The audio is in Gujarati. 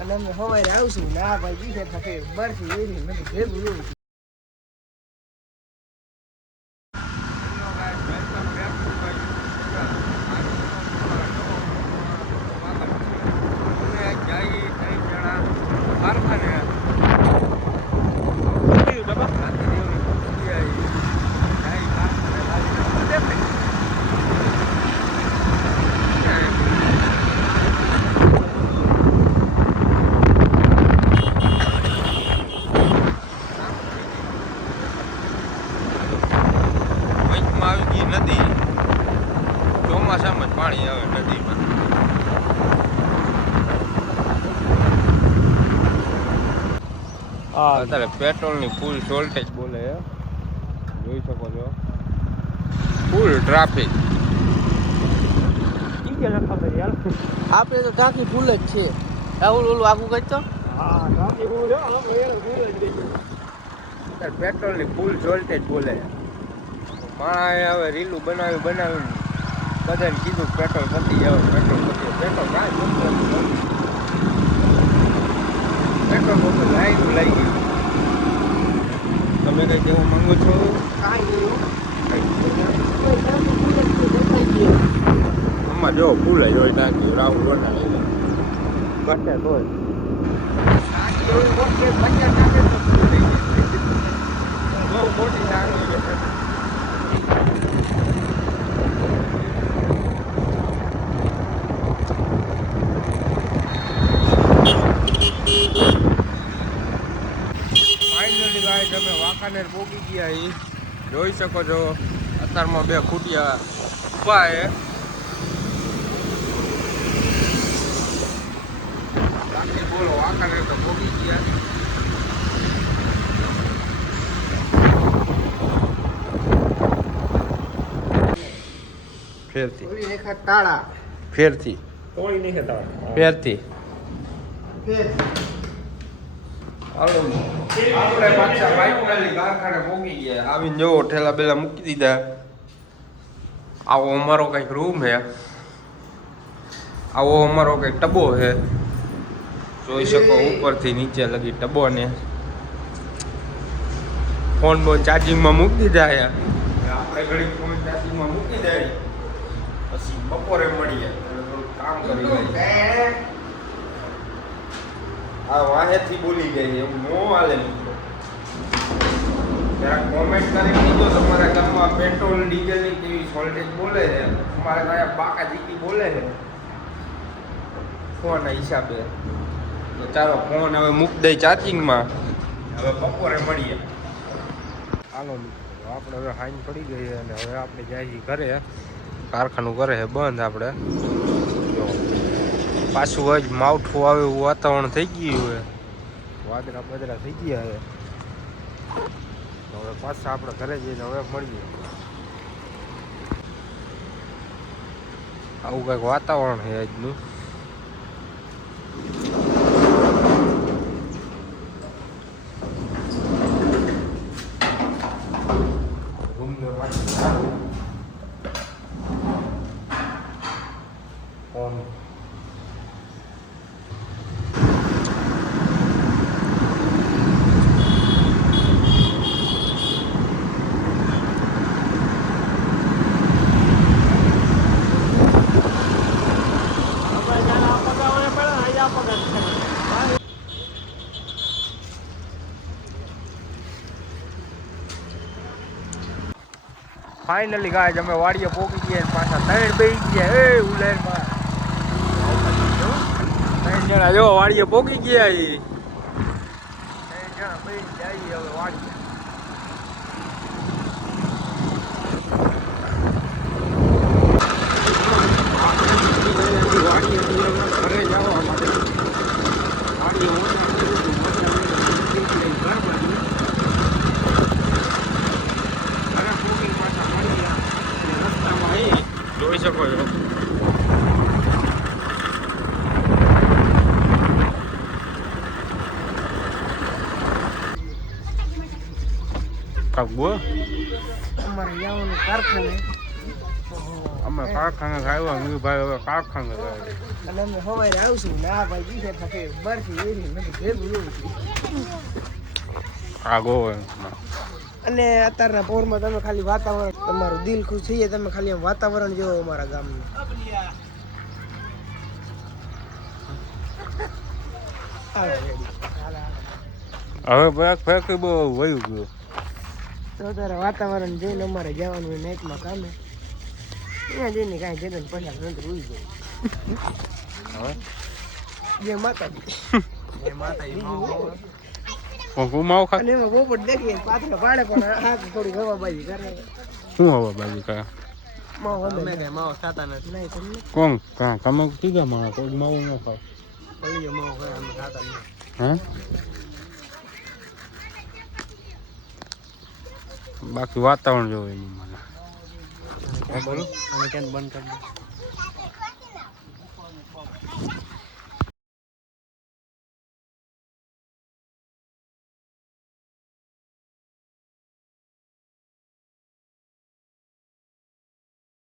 અને અમે સવારે આવશું ને આ ભાઈ દીધે থাকে બરફી એવી નથી ભેગું એવું ચોમાસામાં જ પાણી આવે નદીમાં. અત્યારે પેટ્રોલની ફૂલ શોર્ટેજ બોલે છે, જોઈ શકો છો. Full traffic. આપણે તો ટાંકી ફૂલ જ છે. રાહુલ ઓલું આગું કરતો પેટ્રોલની ફૂલ શોર્ટેજ બોલે. માણસ હવે રીલું બનાવ્યું બધાને કીધું પેટ્રોલ પતી જાવ, પેટ્રોલ કાંઈ પેટ્રોલ બોટલ લાઈન લઈ ગયું. તમે કઈ કેવું માંગો છો? આમાં જો ફૂલ જ હોય ટાંકી. રાહુલ બનાવી બટે તો બહુ મોટી ટાંકી છે. ફાઇનલી ગાઈસ અમે વાંકાનેર પહોંચી ગયા. જોઈ શકો છો અત્યારમાં બે ખૂટિયા ઊભા છે. બાકી બોલો વાંકાનેર તો પહોંચી ગયા. ફેરથી તાળા ફેરથી તોડી નહીં ખેતા ફેરથી હાલો આપણે પાછા બાઇકનાલી કારખાને પહોંચી ગયા. આવીને જોવો ઠેલા બેલા મૂકી દીધા. આવો અમારો કંઈક રૂમ છે. આવો અમારો કંઈક ટબો છે. જોઈ શકો ઉપરથી નીચે લગી ટબો ને ફોન બોન ચાર્જિંગમાં મૂકી દીધા છે. આપણે ઘડી ફોન ચાર્જિંગમાં મૂકી દઈએ પછી બપોરે મળીએ કામ કરી. આ વાહેથી બોલી ગઈ એવું નો હાલે મિત્રો. જરા કોમેન્ટ કરી દીધો તમારા ગામમાં પેટ્રોલ ડીઝલની કેવી શોર્ટેજ બોલે છે. અમારે કયા બાકા જીતી બોલે છે ફોન હિસાબે. તો ચાલો ફોન હવે મૂકી દઈ ચાર્જિંગમાં. હવે બપોરે મળીએ. હાલો મિત્રો આપણે હવે હાઈન પડી ગઈ અને હવે આપણે જઈએ ઘરે. કારખાનું કરે છે બંધ. આપણે પાછું જ માવઠું આવે એવું વાતાવરણ થઈ ગયું હોય. વાદળા બદરા થઈ ગયા હવે. હવે પાછા આપણે ઘરે જઈને હવે મળીએ. આવું કંઈક વાતાવરણ છે આજનું. ફાઇનલી ગાય અમે વાડીએ પોકી ગયા. પાછા ત્રણ બેસી ગયા. એ ઉલેરમાં ત્રણ જણા જો વાડીએ પોકી ગયા. ત્રણ જણા બેસી જાય હવે વાડીએ. ઘરે જવા માટે જોઈ શકો છો. અમારે જવાનું કારખાને. અમે કારખાને આવ્યા મેં ભાઈ હવે કારખાને જાય અને અમે સવારે આવશું ને આ ભાઈ દીધે પછી બરફી એરી બધું ભેગું એવું છે. આ ગોવા અને અત્યારના પોરમાં તમે ખાલી વાતાવરણ તમારું દિલ ખુશ થઈ જાય તમે ખાલી આમ વાતાવરણ જોવો અમારા ગામનું. હવે બેગ ફેંકી બહુ વયું ગયું તો તારે વાતાવરણ જોઈને અમારે જવાનું હોય નાઇટમાં કામે ત્યાં જઈને કાંઈ જગન પૈસા અંદર ઉઈ જાય. હવે જય માતાજી. કુમાવ ખા અને એમાં પોપટ દેખીએ પાછળ પાડે પણ આ થોડી હવાબાજી કરે. શું હવે બાજુ કા માવો અમે કઈ માવો ખાતા નથી. નહીં તમને કોણ કા તમે કીધા માં કોઈ માવું ન ખાવ પલ્લીઓ માવો કરે અમે ખાતા નહીં. હે બાકી વાતાવરણ જોવે એનું મને બોલો અને કેમ બંધ કરી દો.